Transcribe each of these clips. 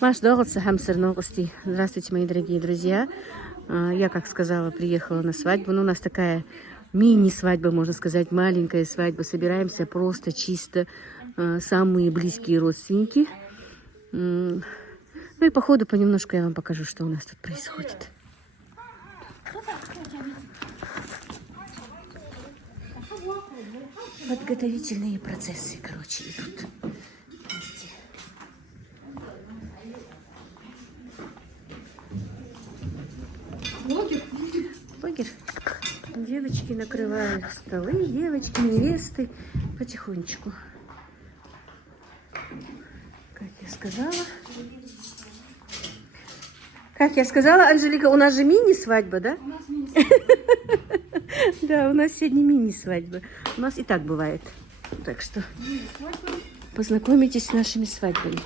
Маш Доготса, Хамсер Новости. Здравствуйте, мои дорогие друзья. Я, как сказала, приехала на свадьбу. Ну, у нас такая мини-свадьба, можно сказать, маленькая свадьба. Собираемся просто чисто самые близкие родственники. Ну и по ходу понемножку я вам покажу, что у нас тут происходит. Подготовительные процессы, короче, идут. Блогер. Девочки накрывают столы, девочки, невесты потихонечку. Как я сказала, Анжелика, у нас же мини-свадьба, да? У нас мини-свадьба. Да, у нас сегодня мини-свадьба. У нас и так бывает. Так что познакомитесь с нашими свадьбами.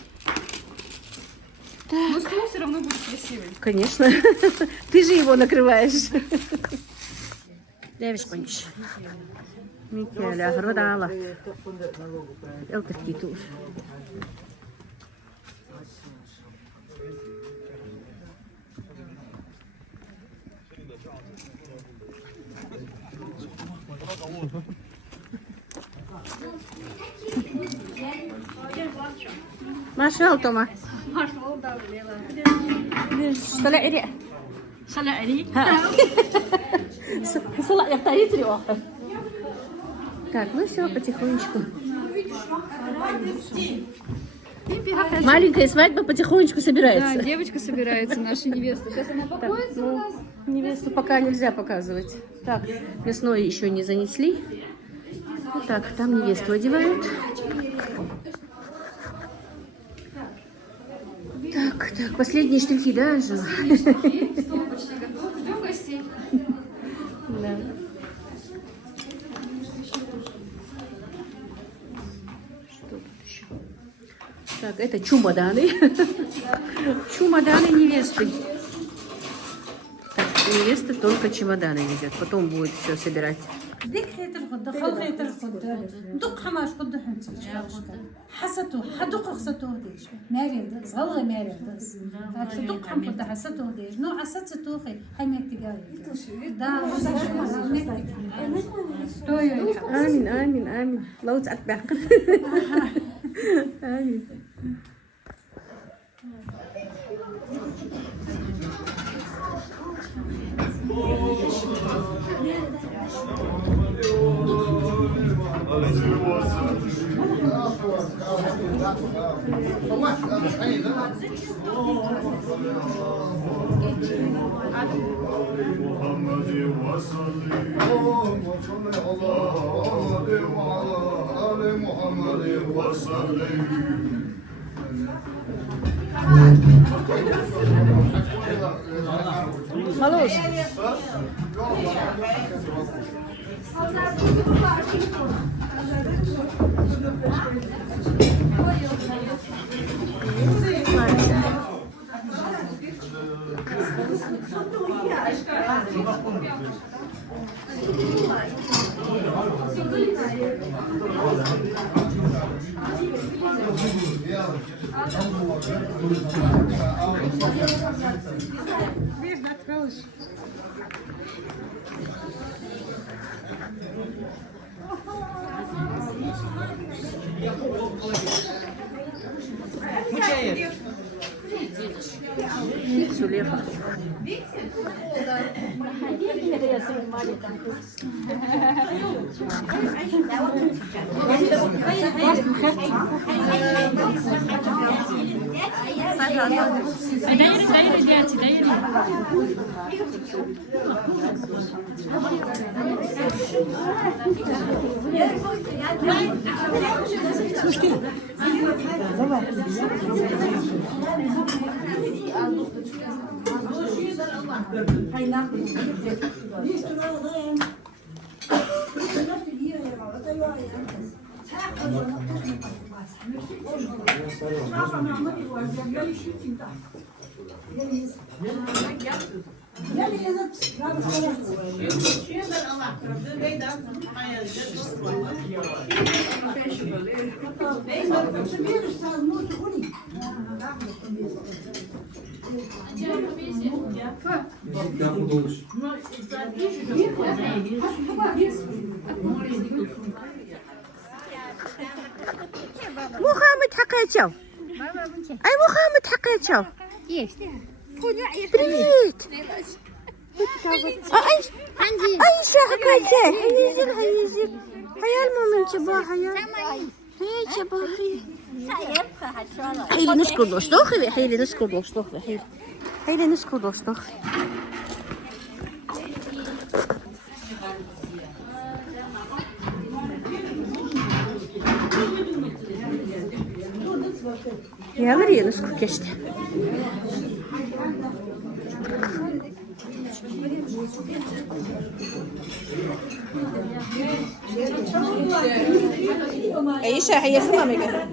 Но стол все равно будет красивый. Конечно. Ты же его накрываешь. Девочка, Микеля, Гродала. Элкаститу. Маша Тома. Саля Так, ну все, потихонечку. Маленькая свадьба потихонечку собирается. Да, девочка собирается, наша невеста. Сейчас она покоится у нас. Невесту пока нельзя показывать. Так, мясное еще не занесли. Вот так, там невесту одевают. Так, последние штрихи, да, Анжела? Стол почти готов, ждем гостей. Да. Что тут еще? Так, это чемоданы. Чемоданы невесты. Так, невеста только чемоданы везет. Потом будет все собирать. دق حماش قد حسته حدق خسته ديش مارين دس غلغ مارين دس دق حم قد حسته ديش نوع حسته خي هاي ما تجاري دا آمين آمين آمين لو تأتبع آمين Малыш. Сулеха. Muhammed Hakkaçov. Ay Muhammed Hakkaçov. Привет. Ayşe Hakkaçov. Hayır. Hayal momenti bu hayal. Hayal bu. Hayır نشكر دوشتوخ hayır نشكر دوشتوخ hayır نشكر دوشتوخ. Yalar yalnız geçti. Ayşe hayırsın mı gel?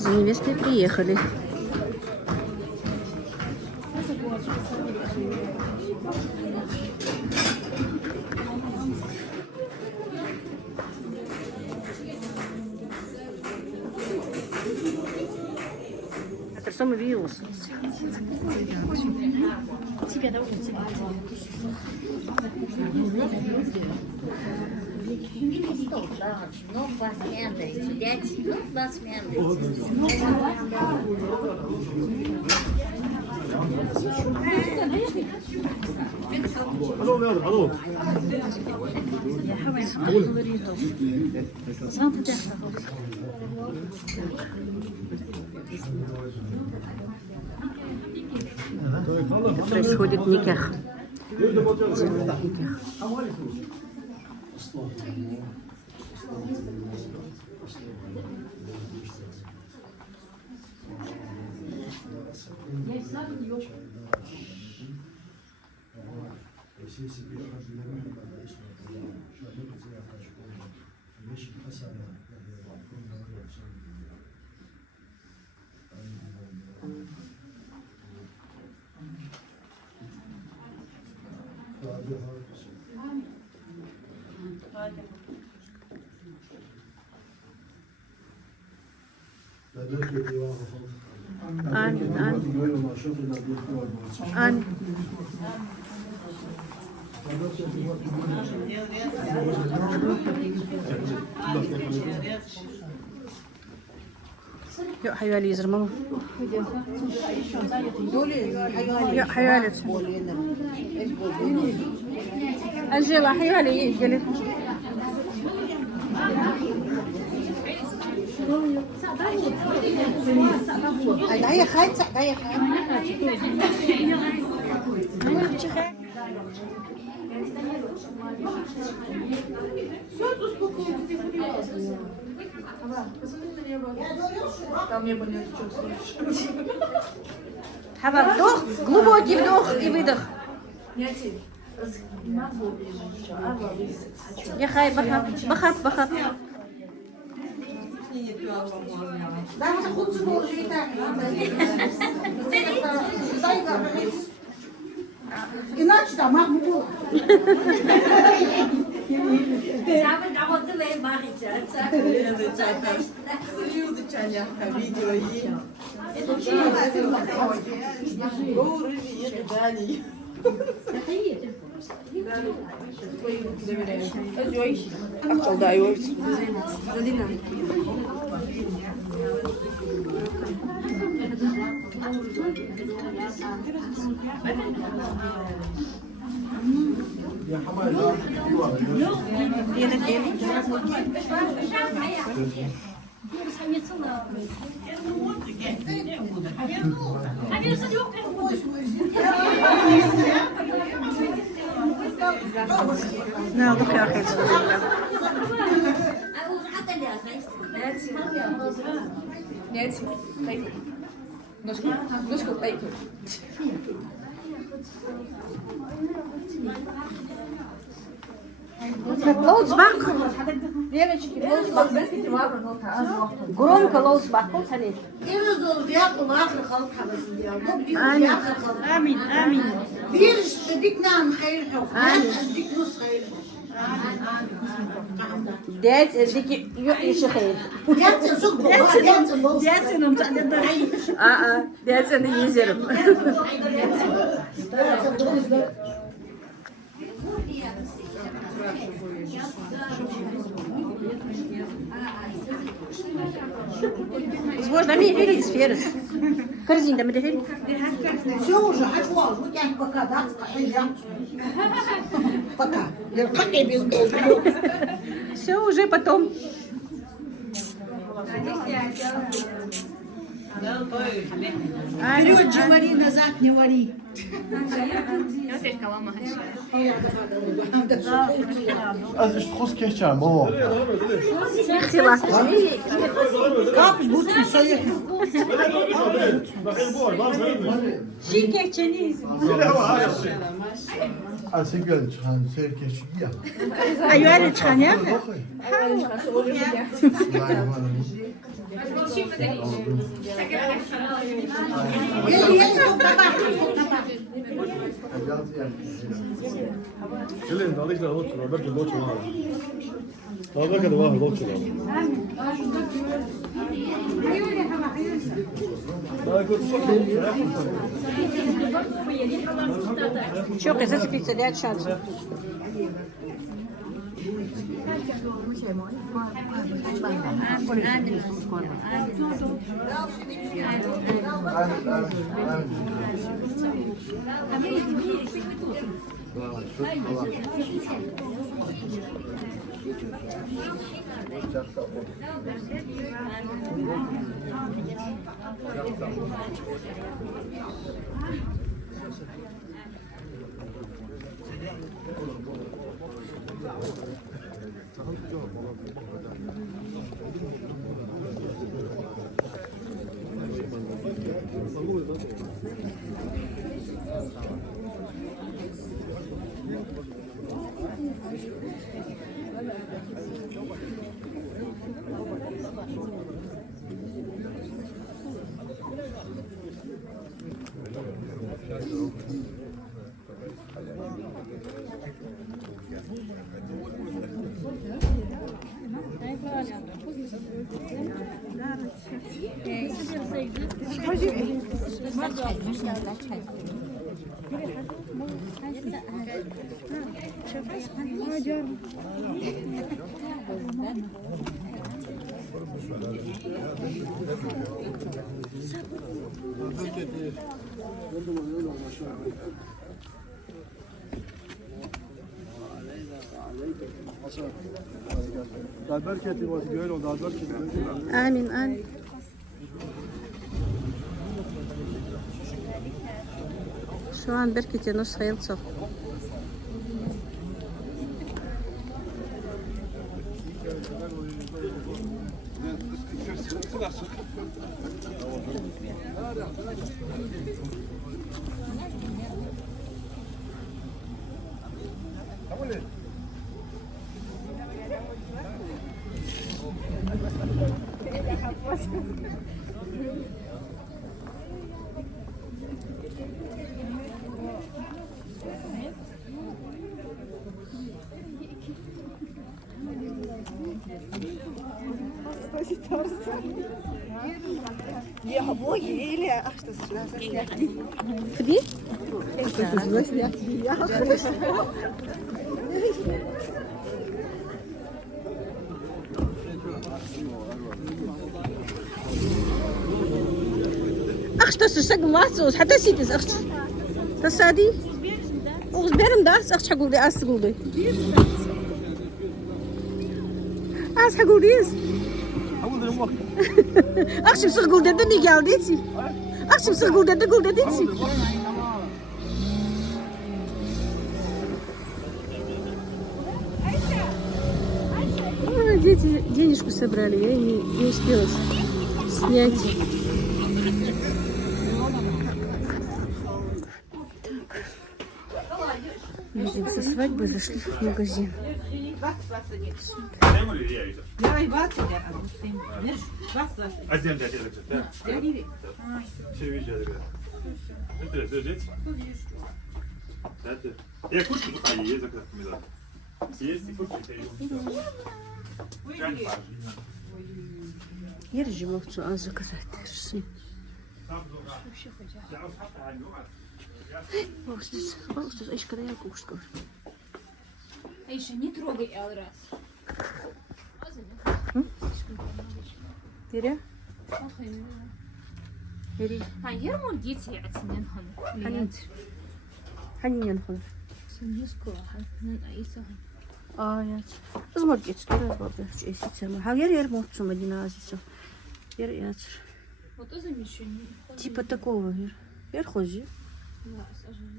За невестой приехали. Atração viu-se. No basmende, studenci, no basmende. Происходит никях. Делают никях. An. يا حيوالي يزر ماما يا حيوالي أنجيلا حيوالي يجي هي خايفة هي Хава, вдох, глубокий вдох и выдох. Я хай, бахап, бахап, бахап. İnanç da mahmur. Sabe da onde vem Marita? Nou, nog graag even. Нет, дай. Ножку дай. Лоусбах. Девочки, Громко лоусбах. Консани. Амин, амин. Bir diknam hayır yok. Dik nus hayır. Дядь, дики, еще хей. Diyatın sok bu. Diyatın bu. Дядином тогда дай. Дядь, это езером. Возможно, мне верить сферы. Корзин, да, мы доверим. Все уже, отвал. Вот я пока, да, пока. Как я без головы? Все уже потом. Вперед же вари, назад не вари. Az ist groß geçeceğim baba. Села. Kapış bu tür sayı. Az ich gel çıkan ser geçik ya. Ayuare çıkan ya. Nein, Gelin dalıkla otur. Belki de otur. Belki de var otur. Çok güzel spitze de açalım. Amin, amin. Şu an Berkut'e nusxa yılçıq. Kdi? Ach, das ist ein Glas, حتى سيتس أخت. تصادي؟ وغز بيرم داس أخت حقول دي أس قول دي. أس حقول ديس. أخت مسخ قول دي دني قال ديتي. أخت مسخ قول دي ديتي. Дети денежку собрали, я не успела снять. Едем со свадьбы, зашли в магазин. Yarıcı mokçu az zaказать dersin. Волостец, а еще когда я кушать говорю. Айша, не трогай Элраз. Веря? Вери. Ha, yarım git ya atinden hanım. Hani yanı koy. Синьюско, hanım ayısa. Ай, размор geç. Размор geç. Esitsem. Ha yer мокçу Мадина Азиса. Yer яцр. Вот это замещение. Типа такого вер. Вер хози.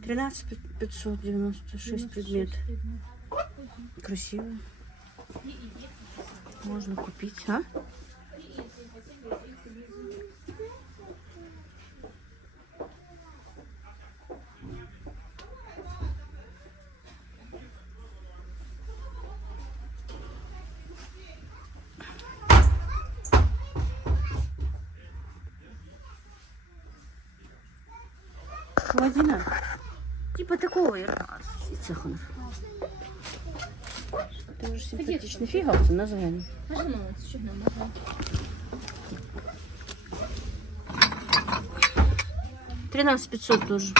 13 596 предмет. Красиво. Можно купить, а? Водяна. Типа такого и цеханов. Это уже симпатичный фиговцы название. Пожалуйста, что нам можно? 13 500 тоже.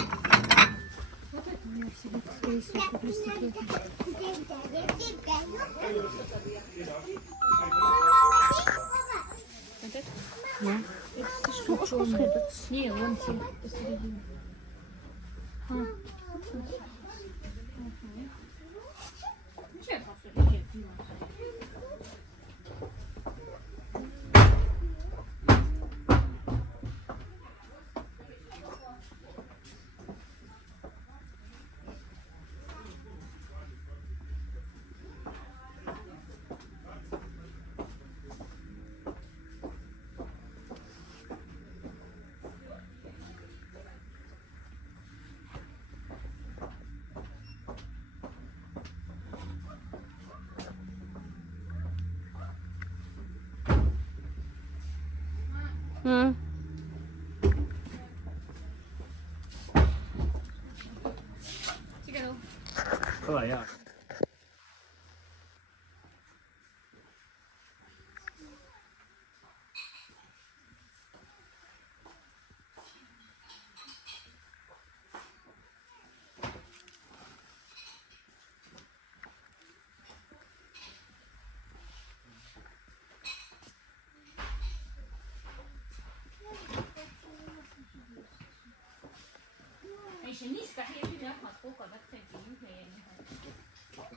Вот это у меня всегда, скорее всего, просто Ну. Сколько стоит? Не, вон те посередине. М. Kolla ja. Еще низко, я не знаю, сколько, да, кстати, не знаю, я не знаю.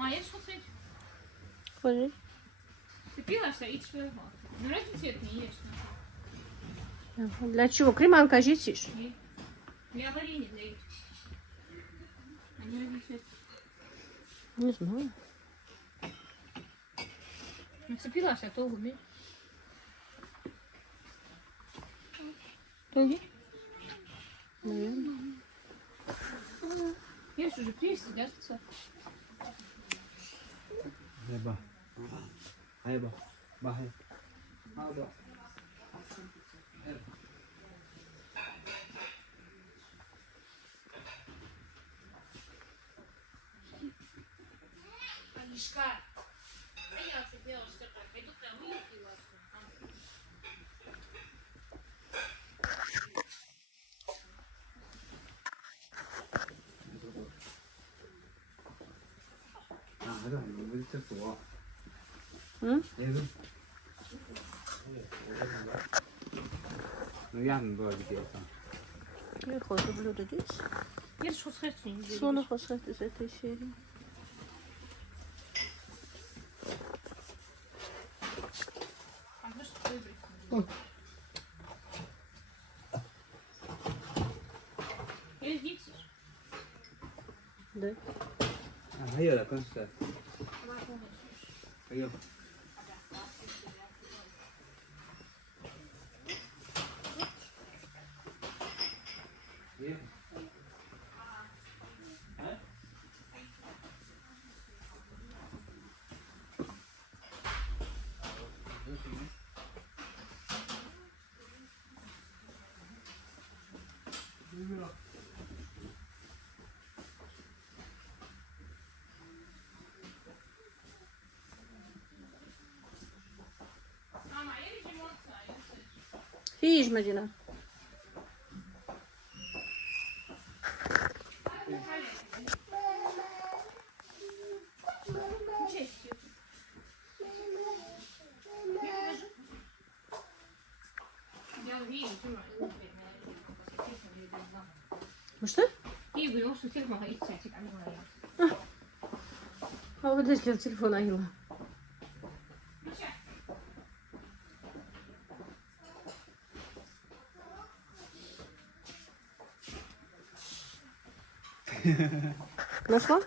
Моя что кстати? Скажи. Цепилась и чего? Ну разве цвет не ешь? Для чего? Креманка житишь? Для варенья дают. Они разве цвет? Не знаю. Ну цепилась, а то губи. Иди. Наверное. Видишь, уже пресс держится. Ayba. Ayba. Bahaya. Hadi. Анишка. А я цепила, что так. Пойду прям выпила. Hadi hadi. Bu çok soğuk. М? Yedim. Ну я не буду делать. Я хочу блюдо здесь. Я что с этим не делаю. Слона хватит из этой серии. А вы что выбрать? Я здесь. Да. Hayır da konuşacağız. Hayır. Мама, я ведь эмоция. Фиш, Мадина. Я уверен, Ну что? и говорю, что всех могла идти, а не говоря. А вот здесь телефон Агила. Нашла?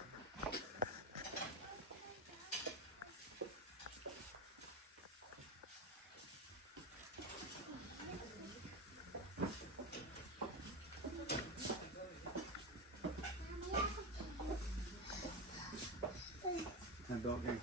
Sen de okey.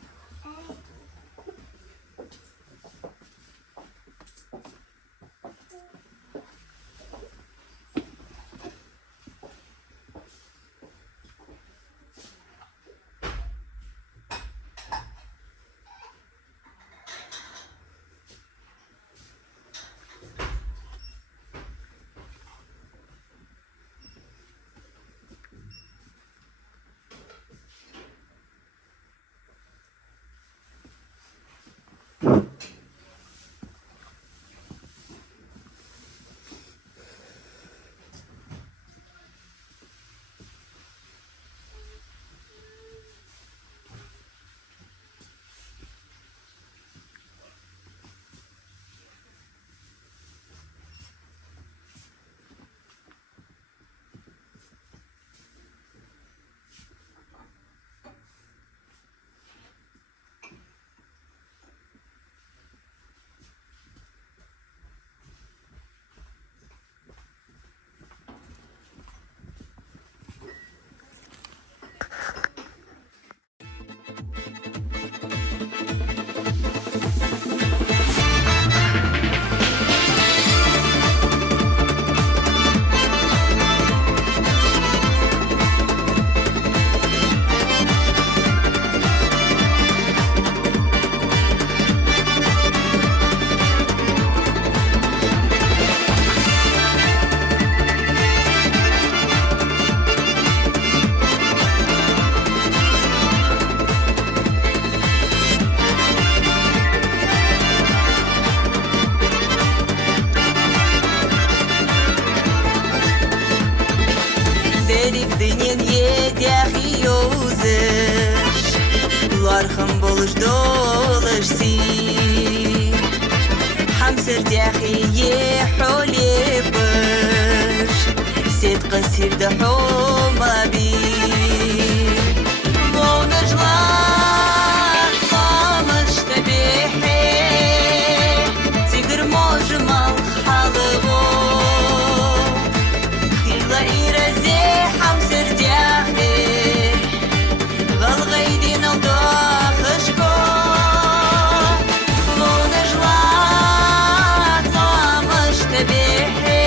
دولش دولشتي حمسر تاخي حولي برش سيد قصير دحوم بي ونجلا طامش تبيحي تقر موجمال حلغو خيلا إيرازي حمسر تاخي غلغيدين الداخشكو ونجلا طامش تبيحي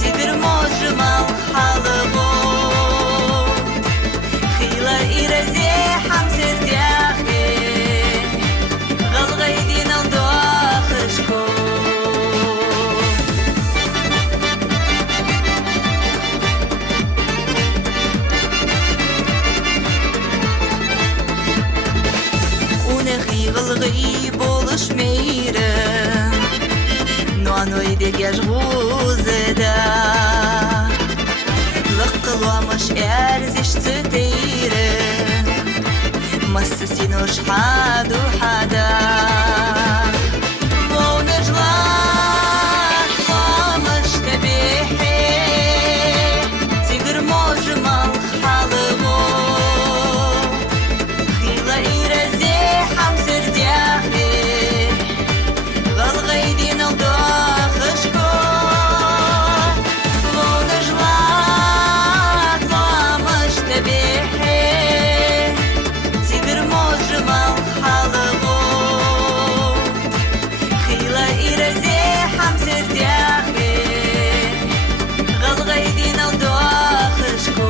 تقر موجمال حلغو خيلا إيرازي حمسر تاخي غلغيدين الداخشكو ونخي غلغي بولش ميرم نوانو يدك يجغوز دا لقلوا مش ارزش تتيرم مسسينوش حادو حدا ونجلا مش تبيحي تقر موجمال حلغو خيلا إيرازي حمسر داخلي غلغيدين الداخشكو ونجلا مش تبيحي تقر موجمال حلغو خيلا إيرازي حمسر داخلي غلغيدين الداخشكو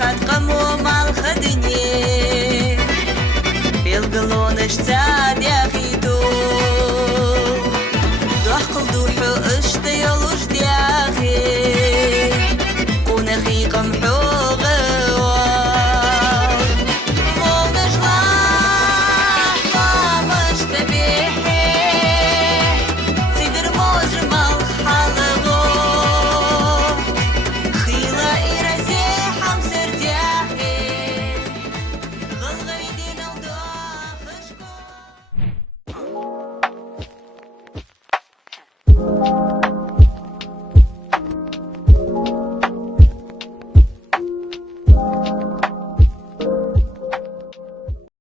قد قمو مال خدني بالقلون اشتا